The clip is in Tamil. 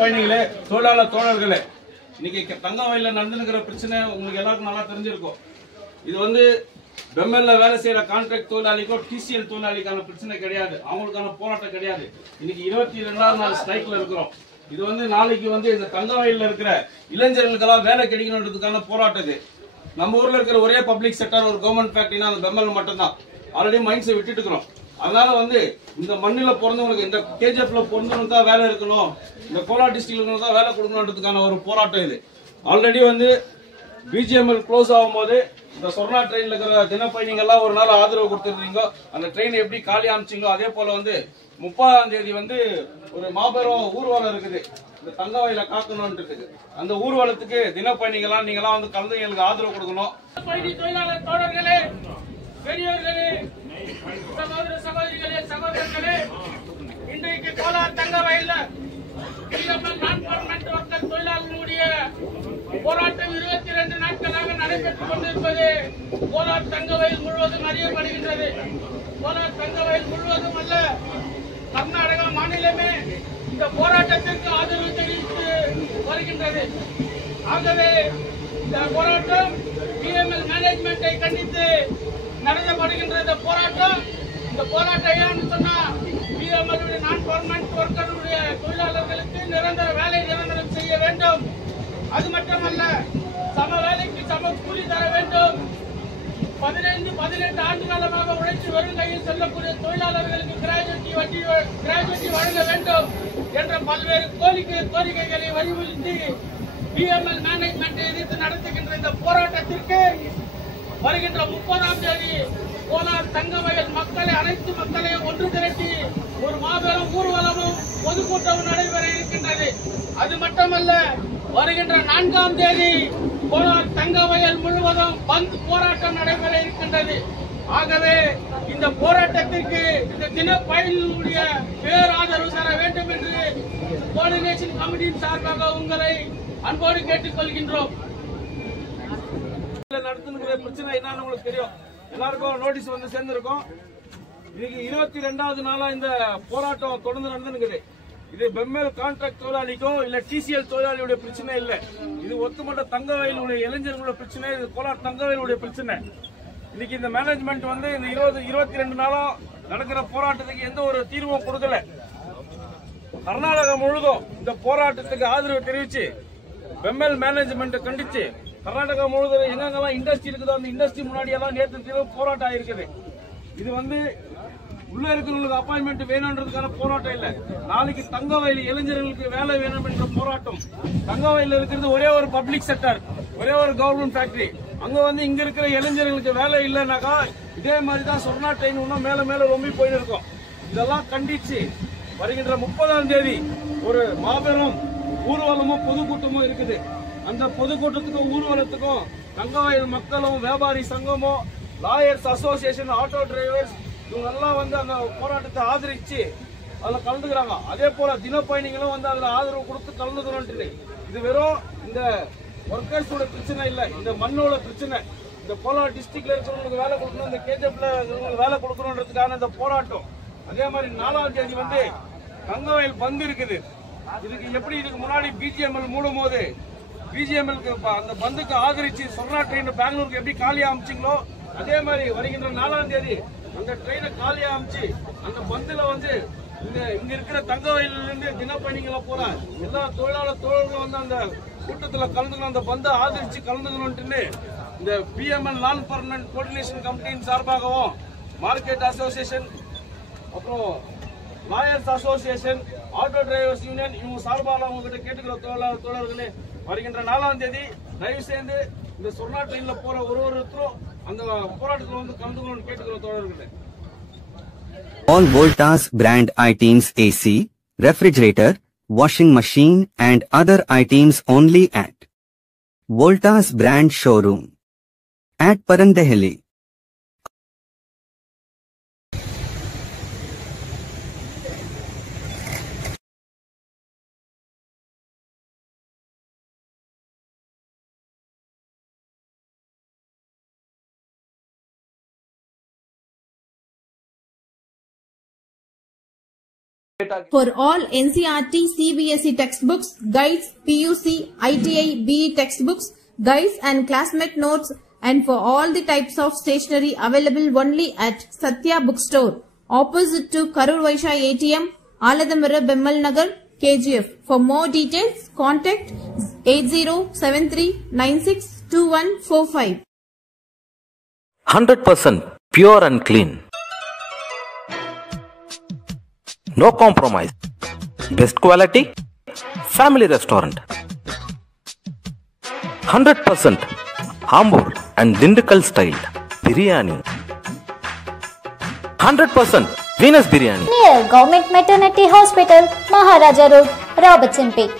பயணிகளே, தொழிலாளர் தோழர்களே, இன்னைக்கு தங்கவயல்ல நடந்துக்கிற பிரச்சனை உங்களுக்கு எல்லாருக்கும் நல்லா தெரிஞ்சிருக்கும். இது வந்து பெம்மெல்ல வேலை செய்யற கான்ட்ராக்ட் தொழிலாளிக்கோ டிசிஎல் தொழிலாளிக்கான பிரச்சனை கிடையாது, அவங்களுக்கான போராட்டம் கிடையாது. இன்னைக்கு 22வது நாள் ஸ்ட்ரைக்ல இருக்கிறோம். இது வந்து நாளைக்கு வந்து இந்த தங்கவயல்ல இருக்கிற இளைஞர்களுக்கெல்லாம் வேலை கிடைக்கணுன்றதுக்கான போராட்டம். இது நம்ம ஊர்ல இருக்கிற ஒரே பப்ளிக் செக்டர் ஒரு கவர்மெண்ட் ஃபேக்டரினா அந்த பெம்மல் மட்டும் தான். ஆல்ரெடி மைண்ட்ஸை விட்டுட்டு இருக்கிறோம். அதனால வந்து இந்த மண்ணில பிறந்தவங்களுக்கு, இந்த கேஜிஎஃப்ல பிறந்தவங்களுக்கு தான் வேலை இருக்கணும், இந்த கோலார் டிஸ்ட்ரிக்ட்ல தான் வேலை கொடுக்கணுன்றதுக்கான ஒரு போராட்டம் இது. ஆல்ரெடி வந்து பிஜிஎம்எல் க்ளோஸ் ஆகும் போது இந்த சொர்ணா ட்ரெயின்ல இருக்கிற தினப்பயணிகள்லாம் ஒரு நாள் ஆதரவு கொடுத்துருந்தீங்க. அந்த ட்ரெயின் எப்படி காலி அமைச்சிங்களோ அதே போல வந்து 30ஆம் தேதி வந்து ஒரு மாபெரும் ஊர்வலம் இருக்குது இந்த தங்கவயலை காக்கணும்ன்றதுக்கு. அந்த ஊர்வலத்துக்கு தினப்பயணிகள்லாம் நீங்களாம் வந்து கலந்து எங்களுக்கு ஆதரவு கொடுக்கணும். தொழிலாளர் தோழர்களே, பெரியவர்களே, சகோதர சகோதரிகளே, சகோதரர்களே, இன்றைக்கு கோலார் தங்கவயல்ல மக்கள் தொழிலாளர்களுடைய போராட்டம் 22 நாட்களாக நடைபெற்றுக் கொண்டிருப்பது கோலார் தங்கவயல் முழுவதும் அறியப்படுகின்றது. கோலார் தங்கவயல் முழுவதும் அல்ல, கர்நாடகா மாநிலமே இந்த போராட்டத்திற்கு ஆதரவு தெரிவித்து வருகின்றது. ஆகவே இந்த போராட்டம் பிஎம்எல் மேனேஜ்மெண்டை கண்டித்து நடத்தப்படுகின்ற இந்த போராட்டம் ஏன்னு சொன்னா பிஎம்எல் நான் கவர்மெண்ட் ஒர்க்கருடைய தொழிலாளர்களுக்கு நிரந்தரம் செய்ய வேண்டும். அது மட்டுமல்ல, சம வேலைக்கு சம கூலி தர வேண்டும். 15-18 ஆண்டு காலமாக உழைத்து வரும் கையில் செல்லக்கூடிய தொழிலாளர்களுக்கு கிராஜுவிட்டி வழங்க வேண்டும் என்ற பல்வேறு கோரிக்கைகளை வலியுறுத்தி பிஎம்எல் மேனேஜ்மெண்ட் எதிர்த்து நடத்துகின்ற இந்த போராட்டத்திற்கு வருகின்ற 30ஆம் தேதி கோலார் தங்கவயல் அனைத்து மக்களையும் ஒன்று திரட்டி ஒரு மாபெரும் ஊர்வலமும் பொதுக்கூட்டமும் நடைபெற இருக்கின்றது. அது மட்டுமல்ல, வருகின்ற 4ஆம் தேதி கோலார் தங்கவயல் முழுவதும் பந்த் போராட்டம் நடைபெற இருக்கின்றது. ஆகவே இந்த போராட்டத்திற்கு இந்த தினப்பயனுடைய பேராதரவு தர வேண்டும் என்று கோஆர்டினேஷன் கமிட்டியின் சார்பாக உங்களை அன்போடு கேட்டுக் கொள்கின்றோம். நடத்துகிற பிரச்சனை என்னன்னு உங்களுக்கு தெரியும், எல்லாருக்கும் நோட்டீஸ் வந்து சேர்ந்திருக்கும். இன்னைக்கு 22வது நாளா இந்த போராட்டம் தொடர்ந்து நடந்துருக்குது. இது பெம்மெல் கான்ட்ராக்ட் தொழிலாளிக்கோ இல்ல டிசிஎல் தொழிலாளியுடைய பிரச்சனை இல்ல, இது ஒட்டுமொத்த தங்கவயலுடைய இளைஞர்களுடைய பிரச்சனை, இது கோலார் தங்கவயலுடைய பிரச்சனை. இன்னைக்கு இந்த மேனேஜ்மெண்ட் வந்து இந்த 22 நாளும் நடக்கிற போராட்டத்துக்கு எந்த ஒரு தீர்வும் கொடுக்கல. கர்நாடகா முழுதும் இந்த போராட்டத்துக்கு ஆதரவு தெரிவிச்சு பெம்மெல் மேனேஜ்மெண்ட் கண்டிச்சு கர்நாடகா முழுவதும் எங்கெல்லாம் இண்டஸ்ட்ரி இருக்குதோ அந்த இண்டஸ்ட்ரி முன்னாடி எல்லாம் நேற்று போராட்டம் ஆயிருக்குது. இது வந்து உள்ள இருக்கிறவங்களுக்கு அப்பாயின்மெண்ட் வேணும்ன்றதுக்கான போராட்டம் இல்ல, நாளைக்கு தங்கவயல் இளைஞர்களுக்கு வேலை வேணும் என்ற போராட்டம். தங்கவயல் இருக்கிறது ஒரே ஒரு பப்ளிக் செக்டர், ஒரே ஒரு கவர்மெண்ட் ஃபேக்டரி. அங்க வந்து இங்க இருக்கிற இளைஞர்களுக்கு வேலை இல்லைனாக்கா இதே மாதிரிதான் சொர்ணா ட்ரெயின் இன்னும் மேல மேல ரொம்ப போயிட்டு இருக்கும். இதெல்லாம் கண்டிச்சு வருகின்ற 30ஆம் தேதி ஒரு மாபெரும் ஊர்வலமும் பொதுக்கூட்டமும் இருக்குது. அந்த பொதுக்கூட்டத்துக்கும் ஊர்வலத்துக்கும் தங்கவயல் மக்களும் வியாபாரி சங்கமும் லாயர்ஸ் அசோசியேஷன் ஆட்டோ டிரைவர்ஸ் இவங்க எல்லாம் வந்து அந்த போராட்டத்தை ஆதரிச்சு அதுல கலந்துக்கிறாங்க. அதே போல தினப்பயணிகளும் வந்து அதுல ஆதரவு கொடுத்து கலந்துக்கணும். இது வெறும் இந்த ஒர்க்கர்ஸோட பிரச்சனை இல்ல, இந்த மண்ணோட பிரச்சனை. இந்த கோலார் டிஸ்ட்ரிக்ட்ல இருக்கிறவங்களுக்கு வேலை கொடுக்கணும், இந்த கேஜிஎஃப்ல இருக்கிறவங்களுக்கு வேலை கொடுக்கணுன்றதுக்கான இந்த போராட்டம். அதே மாதிரி 4ஆம் தேதி வந்து தங்கவயல் பந்து இருக்குது. இதுக்கு முன்னாடி பிஜிஎம்எல் மூடும் போது பிஜிஎம்எல் அந்த பந்துக்கு ஆதரிச்சு சொர்ணா ட்ரெயின் பெங்களூருக்கு எப்படி காலியா அமைச்சிங்களோ அதே மாதிரி வருகின்ற 4ஆம் தேதி அந்த ட்ரெயினை காலியா அமைச்சு அந்த பந்துல வந்து இங்க இருக்கிற தங்கவயலில் இருந்து தினப்பயணிகளை போற எல்லா தொழிலாளர் தோழர்களும் வந்து அந்த கூட்டத்தில் கலந்துக்கணும், அந்த பந்தை ஆதரிச்சு கலந்துக்கணும்னு இந்த பிஎம்எல் நான் பர்மனன்ட் கோஆர்டினேஷன் கமிட்டியின் சார்பாகவும் மார்க்கெட் அசோசியேஷன் அப்புறம் lawyers association auto drivers union இவங்க சார்பாக உங்ககிட்ட கேட்டுக்கிற தோழர்களே, வருகின்ற 4ஆம் தேதி தயவு செய்து இந்த சொர்ணா ட்ரெயின்ல போற ஒருத்தரும் அந்த போராட்டத்தில் வந்து கலந்துக்கணும்னு கேட்டுக்கிற தோழர்களே. All Voltas brand items AC, refrigerator, washing machine and other items only at Voltas brand showroom at Parandeheli. For all NCERT, CBSE textbooks, guides, PUC, ITI, BE textbooks, guides and classmate notes, and for all the types of stationery available only at Satya Bookstore, opposite to Karur Vaishya ATM, Aladamara, Bemmal Nagar, KGF. For more details, contact 8073962145. 100% pure and clean. No compromise. Best quality. Family restaurant. 100% Ambur and Dindukal style biryani. 100% Venus biryani. Near Government Maternity Hospital, Maharaja Road, Robertson Peak.